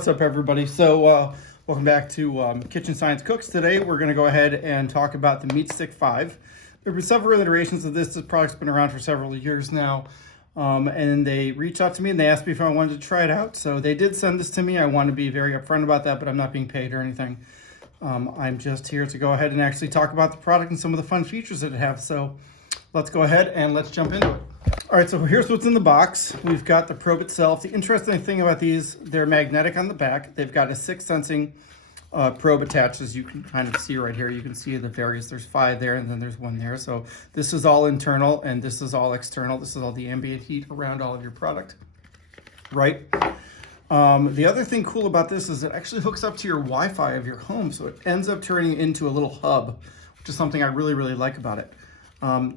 What's up, everybody? Welcome back to Kitchen Science Cooks. Today we're going to go ahead and talk about the MeatStick 5. There have been several iterations of this. This product's been around for several years now, and they reached out to me and they asked me if I wanted to try it out. So they did send this to me. I want to be very upfront about that, but I'm not being paid or anything. I'm just here to go ahead and actually talk about the product and some of the fun features that it has. So let's go ahead and let's jump into it. All right, so here's what's in the box. We've got the probe itself. The interesting thing about these, they're magnetic on the back. They've got a 6 sensing probe attached, as you can kind of see right here. You can see the various, there's 5 there and then there's 1 there. So this is all internal and this is all external. This is all the ambient heat around all of your product, right? The other thing cool about this is it actually hooks up to your Wi-Fi of your home. So it ends up turning into a little hub, which is something I really, really like about it.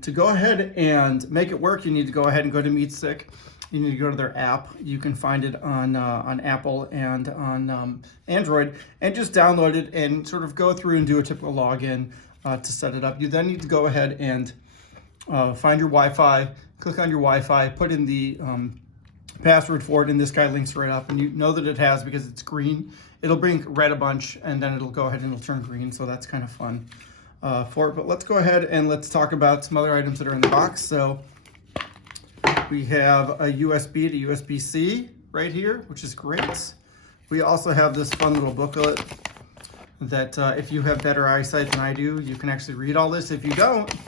To go ahead and make it work, you need to go ahead and go to MeatStick. You need to go to their app. You can find it on Apple and on Android, and just download it and sort of go through and do a typical login to set it up. You then need to go ahead and find your Wi-Fi, click on your Wi-Fi, put in the password for it, and this guy links right up, and you know that it has because it's green. It'll bring red a bunch, and then it'll go ahead and it'll turn green, so that's kind of fun. For it, but let's go ahead and let's talk about some other items that are in the box. So we have a USB to USB-C right here, which is great. We also have this fun little booklet that if you have better eyesight than I do, you can actually read all this. If you don't, you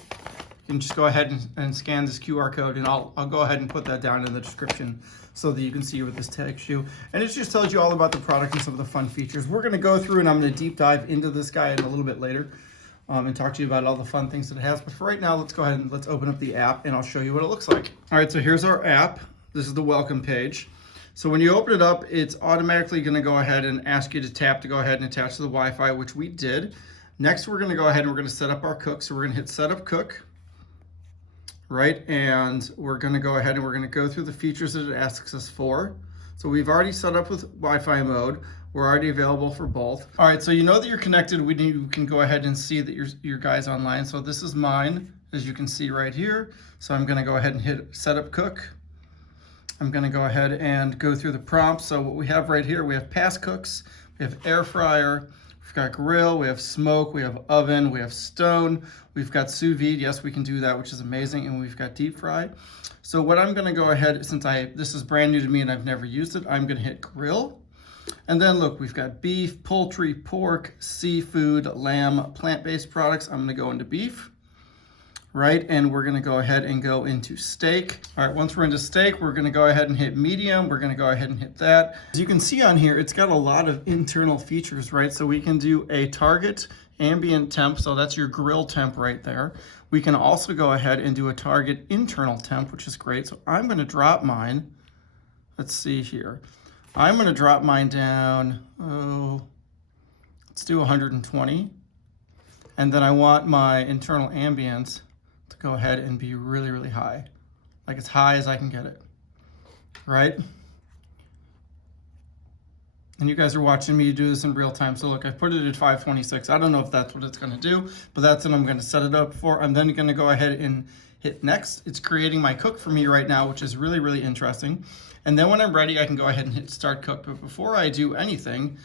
can just go ahead and scan this QR code, and I'll go ahead and put that down in the description so that you can see what this takes you. And it just tells you all about the product and some of the fun features. We're going to go through and I'm going to deep dive into this guy in a little bit later. And talk to you about all the fun things that it has. But for right now, let's go ahead and let's open up the app and I'll show you what it looks like. All right, so here's our app. This is the welcome page. So when you open it up, it's automatically gonna go ahead and ask you to tap to go ahead and attach to the Wi-Fi, which we did. Next, we're gonna go ahead and we're gonna set up our cook. So we're gonna hit setup cook, right? And we're gonna go ahead and we're gonna go through the features that it asks us for. So we've already set up with Wi-Fi mode. We're already available for both. All right, so you know that you're connected. You can go ahead and see that your guy's online. So this is mine, as you can see right here. So I'm gonna go ahead and hit setup cook. I'm gonna go ahead and go through the prompts. So what we have right here, we have past cooks, we have air fryer, we've got grill, we have smoke, we have oven, we have stone, we've got sous vide. Yes, we can do that, which is amazing. And we've got deep fry. So what I'm gonna go ahead, since this is brand new to me and I've never used it, I'm gonna hit grill. And then look, we've got beef, poultry, pork, seafood, lamb, plant-based products. I'm gonna go into beef, right? And we're gonna go ahead and go into steak. All right, once we're into steak, we're gonna go ahead and hit medium. We're gonna go ahead and hit that. As you can see on here, it's got a lot of internal features, right? So we can do a target ambient temp, so that's your grill temp right there. We can also go ahead and do a target internal temp, which is great. So I'm gonna drop mine. Let's see here. I'm gonna drop mine down, let's do 120. And then I want my internal ambience to go ahead and be really, really high. Like as high as I can get it, right? And you guys are watching me do this in real time. So look, I put it at 526. I don't know if that's what it's gonna do, but that's what I'm gonna set it up for. I'm then gonna go ahead and hit next. It's creating my cook for me right now, which is really, really interesting. And then when I'm ready, I can go ahead and hit start cook. But before I do anything,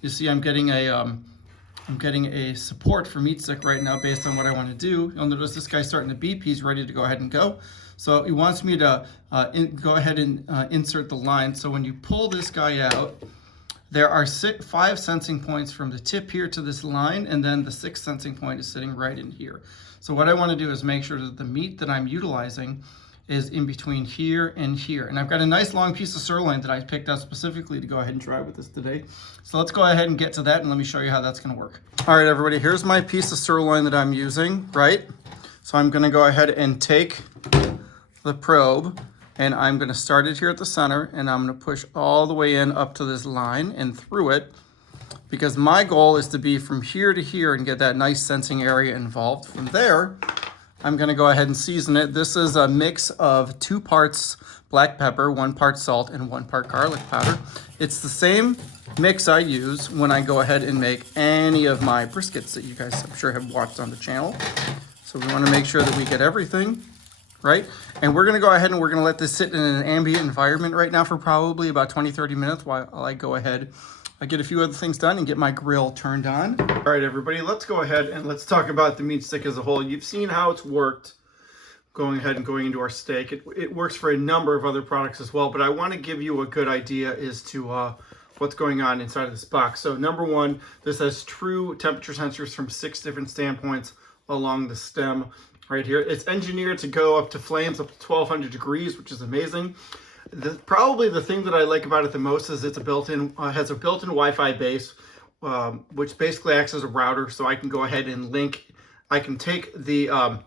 you see I'm getting a support for MeatStick right now based on what I want to do. You'll notice this guy's starting to beep. He's ready to go ahead and go. So he wants me to go ahead and insert the line. So when you pull this guy out, there are 5 sensing points from the tip here to this line, and then the 6th sensing point is sitting right in here. So what I want to do is make sure that the meat that I'm utilizing is in between here and here. And I've got a nice long piece of sirloin that I picked out specifically to go ahead and try with this today. So let's go ahead and get to that and let me show you how that's gonna work. All right, everybody, here's my piece of sirloin that I'm using, right? So I'm gonna go ahead and take the probe and I'm gonna start it here at the center and I'm gonna push all the way in up to this line and through it, because my goal is to be from here to here and get that nice sensing area involved. From there, I'm gonna go ahead and season it. This is a mix of 2 parts black pepper, 1 part salt, and 1 part garlic powder. It's the same mix I use when I go ahead and make any of my briskets that you guys I'm sure have watched on the channel. So we wanna make sure that we get everything right? And we're gonna go ahead and we're gonna let this sit in an ambient environment right now for probably about 20-30 minutes while I go ahead. I get a few other things done and get my grill turned on. All right, everybody, let's go ahead and let's talk about the MeatStick as a whole. You've seen how it's worked going ahead and going into our steak. It works for a number of other products as well, but I want to give you a good idea as to what's going on inside of this box. So number one, this has true temperature sensors from 6 different standpoints along the stem right here. It's engineered to go up to flames up to 1200 degrees, which is amazing. Probably the thing that I like about it the most is it's has a built-in Wi-Fi base, which basically acts as a router. So I can go ahead and link. I can take the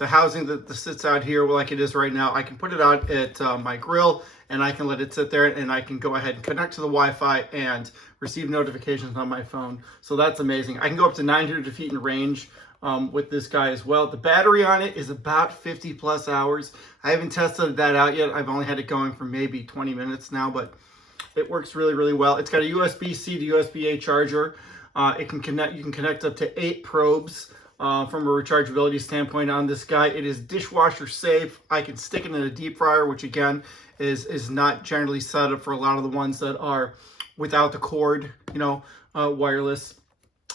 housing that sits out here like it is right now. I can put it out at my grill, and I can let it sit there, and I can go ahead and connect to the Wi-Fi and receive notifications on my phone. So that's amazing. I can go up to 900 feet in range with this guy as well. The battery on it is about 50 plus hours. I haven't tested that out yet. I've only had it going for maybe 20 minutes now, but it works really, really well. It's got a USB-C to USB-A charger. You can connect up to 8 probes from a rechargeability standpoint on this guy. It is dishwasher safe. I can stick it in a deep fryer, which again is not generally set up for a lot of the ones that are without the cord, wireless.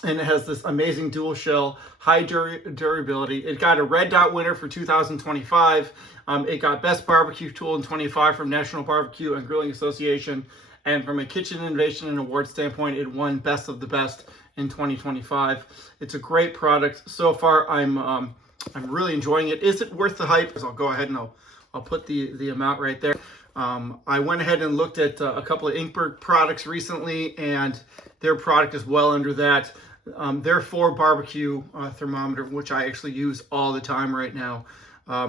And it has this amazing dual shell, high durability. It got a Red Dot winner for 2025. It got Best Barbecue Tool in 25 from National Barbecue and Grilling Association. And from a Kitchen Innovation and Award standpoint, it won Best of the Best in 2025. It's a great product. So far, I'm really enjoying it. Is it worth the hype? I'll go ahead and I'll put the amount right there. I went ahead and looked at a couple of Inkberg products recently, and their product is well under that. Their 4 barbecue thermometer, which I actually use all the time right now,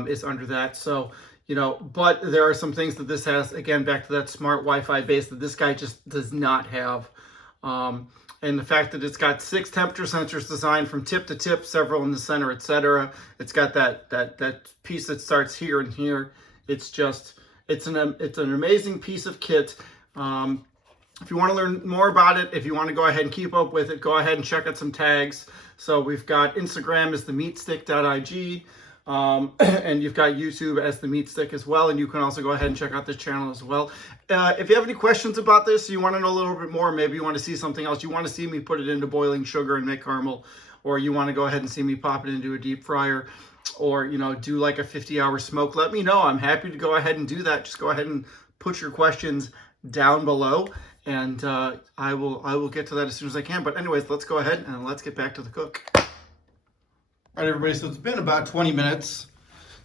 is under that. So, but there are some things that this has, again, back to that smart Wi-Fi base that this guy just does not have. And the fact that it's got 6 temperature sensors designed from tip to tip, several in the center, etc. It's got that piece that starts here and here. It's an amazing piece of kit. If you want to learn more about it, if you want to go ahead and keep up with it, go ahead and check out some tags. So we've got Instagram as the meatstick.ig, and you've got YouTube as the MeatStick as well. And you can also go ahead and check out this channel as well. If you have any questions about this, you want to know a little bit more, maybe you want to see something else, you want to see me put it into boiling sugar and make caramel, or you want to go ahead and see me pop it into a deep fryer, or do like a 50-hour smoke, let me know. I'm happy to go ahead and do that. Just go ahead and put your questions down below, and I will get to that as soon as I can. But anyways, let's go ahead and let's get back to the cook. All right, everybody, so it's been about 20 minutes.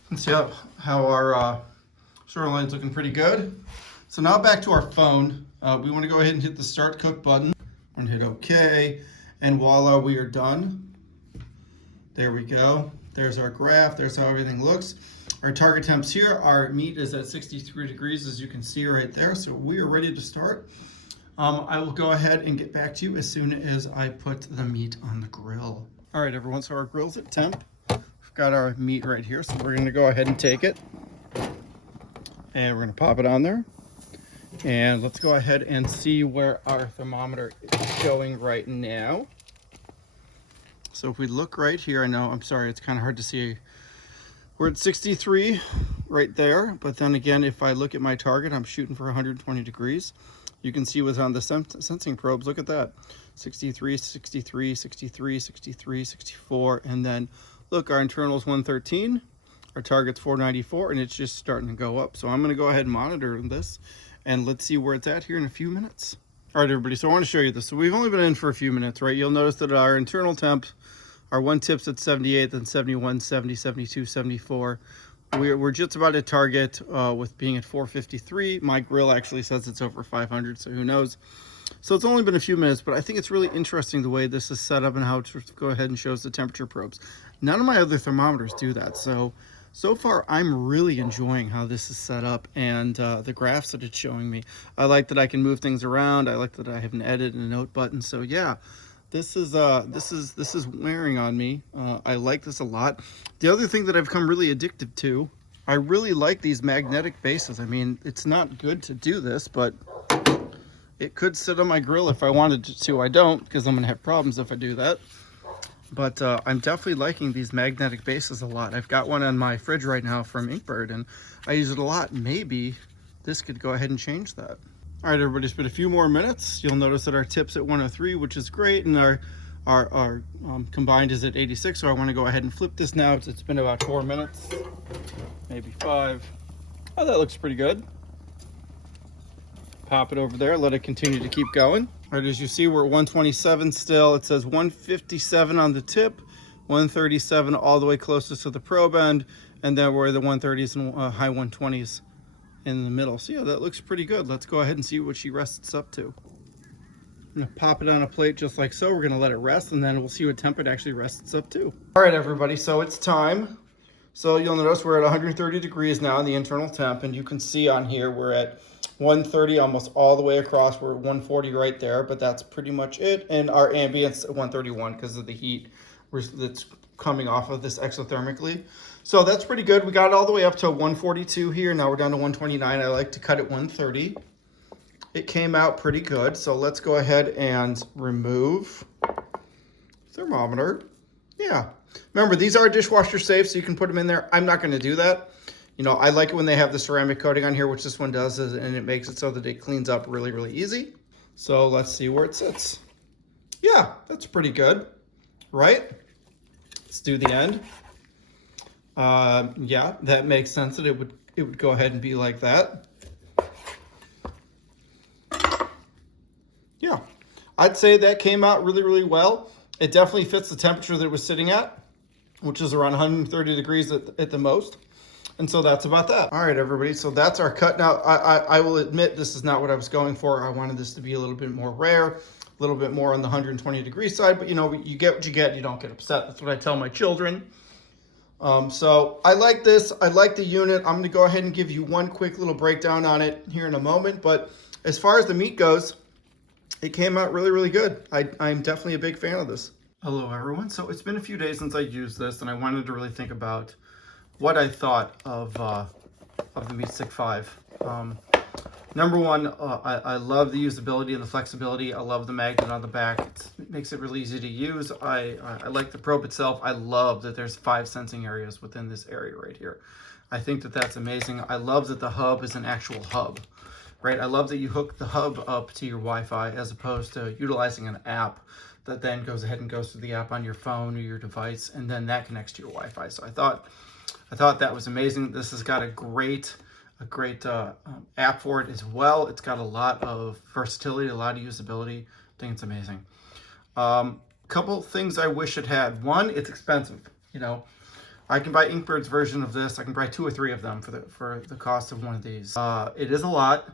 Let's see how our shortline's looking pretty good. So now back to our phone. We want to go ahead and hit the Start Cook button and hit OK, and voila, we are done. There we go. There's our graph. There's how everything looks. Our target temps here, our meat is at 63 degrees, as you can see right there. So we are ready to start. I will go ahead and get back to you as soon as I put the meat on the grill. All right, everyone, so our grill's at temp. We've got our meat right here, so we're gonna go ahead and take it. And we're gonna pop it on there. And let's go ahead and see where our thermometer is going right now. So if we look right here, I'm sorry, it's kind of hard to see. We're at 63 right there, but then again, if I look at my target, I'm shooting for 120 degrees. You can see what's on the sensing probes. Look at that. 63, 63, 63, 63, 64, and then look, our internal is 113. Our target's 494, and it's just starting to go up. So I'm gonna go ahead and monitor this, and let's see where it's at here in a few minutes. All right, everybody, so I want to show you this. So we've only been in for a few minutes, right? You'll notice that our internal temp, our one tip's at 78, then 71, 70, 72, 74. We're just about at target with being at 453. My grill actually says it's over 500, so who knows? So it's only been a few minutes, but I think it's really interesting the way this is set up and how it go ahead and shows the temperature probes. None of my other thermometers do that. So far, I'm really enjoying how this is set up and the graphs that it's showing me. I like that I can move things around. I like that I have an edit and a note button. So yeah, this is wearing on me. I like this a lot. The other thing that I've come really addicted to, I really like these magnetic bases. I mean, it's not good to do this, but it could sit on my grill if I wanted to. I don't, because I'm gonna have problems if I do that. But I'm definitely liking these magnetic bases a lot. I've got one on my fridge right now from Inkbird, and I use it a lot. Maybe this could go ahead and change that. All right, everybody, it's been a few more minutes. You'll notice that our tip's at 103, which is great, and our combined is at 86. So I want to go ahead and flip this now. It's been about 4 minutes, maybe 5. Oh, that looks pretty good. Pop it over there, let it continue to keep going. All right, as you see, we're at 127 still. It says 157 on the tip, 137 all the way closest to the probe end, and then we're the 130s and high 120s in the middle. So yeah, that looks pretty good. Let's go ahead and see what she rests up to. I'm gonna pop it on a plate just like so. We're gonna let it rest, and then we'll see what temp it actually rests up to. All right, everybody, so it's time. So you'll notice we're at 130 degrees now in the internal temp, and you can see on here we're at 130 almost all the way across. We're at 140 right there, but that's pretty much it. And our ambient's at 131 because of the heat that's coming off of this exothermically. So that's pretty good. We got it all the way up to 142 here. Now we're down to 129. I like to cut at 130. It came out pretty good. So let's go ahead and remove thermometer. Yeah. Remember, these are dishwasher safe, so you can put them in there. I'm not going to do that. You know, I like it when they have the ceramic coating on here, which this one does, and it makes it so that it cleans up really, really easy. So let's see where it sits. Yeah, that's pretty good, right? Let's do the end. Yeah, that makes sense that it would go ahead and be like that. Yeah, I'd say that came out really, really well. It definitely fits the temperature that it was sitting at, which is around 130 degrees at the most. And so that's about that. All right, everybody, so that's our cut. Now, I will admit this is not what I was going for. I wanted this to be a little bit more rare, a little bit more on the 120 degree side, but you know, you get what you get, you don't get upset. That's what I tell my children. So I like this, I like the unit. I'm gonna go ahead and give you one quick little breakdown on it here in a moment, but as far as the meat goes, it came out really, really good. I'm definitely a big fan of this. Hello, everyone. So it's been a few days since I used this, and I wanted to really think about what I thought of the MeatStick 5. Number one, I love the usability and the flexibility. I love the magnet on the back. It makes it really easy to use. I like the probe itself. I love that there's 5 sensing areas within this area right here. I think that that's amazing. I love that the hub is an actual hub, right? I love that you hook the hub up to your Wi-Fi as opposed to utilizing an app that then goes ahead and goes to the app on your phone or your device, and then that connects to your Wi-Fi. So I thought that was amazing. This has got a great app for it as well. It's got a lot of versatility, a lot of usability. I think it's amazing. Couple things I wish it had. One, it's expensive. You know, I can buy Inkbird's version of this. I can buy 2 or 3 of them for the cost of one of these. It is a lot,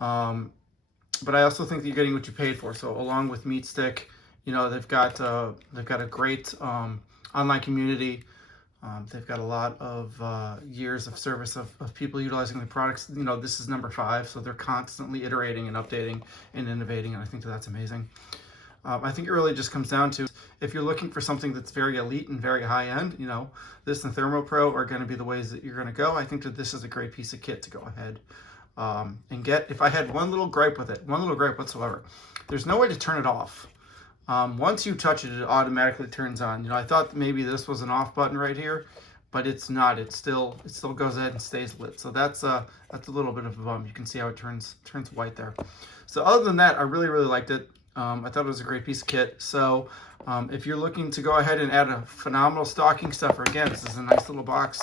but I also think that you're getting what you paid for. So along with MeatStick, you know, they've got a great online community. They've got a lot of years of service of people utilizing the products. You know, this is number 5, so they're constantly iterating and updating and innovating, and I think that's amazing. I think it really just comes down to, if you're looking for something that's very elite and very high-end, you know, this and ThermoPro are going to be the ways that you're going to go. I think that this is a great piece of kit to go ahead and get. If I had one little gripe with it, one little gripe whatsoever, there's no way to turn it off. Once you touch it, it automatically turns on. You know, I thought maybe this was an off button right here, but it's not. It still goes ahead and stays lit. So that's a little bit of a bum. You can see how it turns white there. So other than that, I really, really liked it. I thought it was a great piece of kit. So if you're looking to go ahead and add a phenomenal stocking stuffer, again, this is a nice little box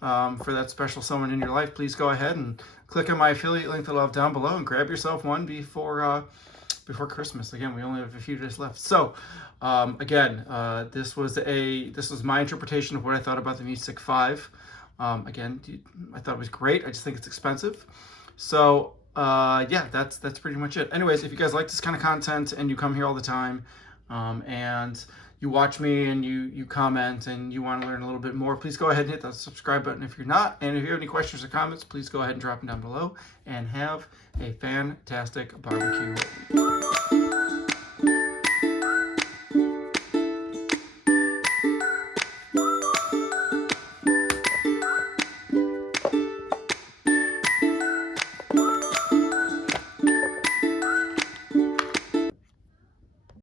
for that special someone in your life. Please go ahead and click on my affiliate link that I'll have down below and grab yourself one before Christmas. Again, we only have a few days left. So again, this was my interpretation of what I thought about the MeatStick 5. Again, I thought it was great. I just think it's expensive. So yeah, that's pretty much it. Anyways, if you guys like this kind of content and you come here all the time and you watch me and you comment and you want to learn a little bit more, please go ahead and hit that subscribe button if you're not. And if you have any questions or comments, please go ahead and drop them down below, and have a fantastic barbecue.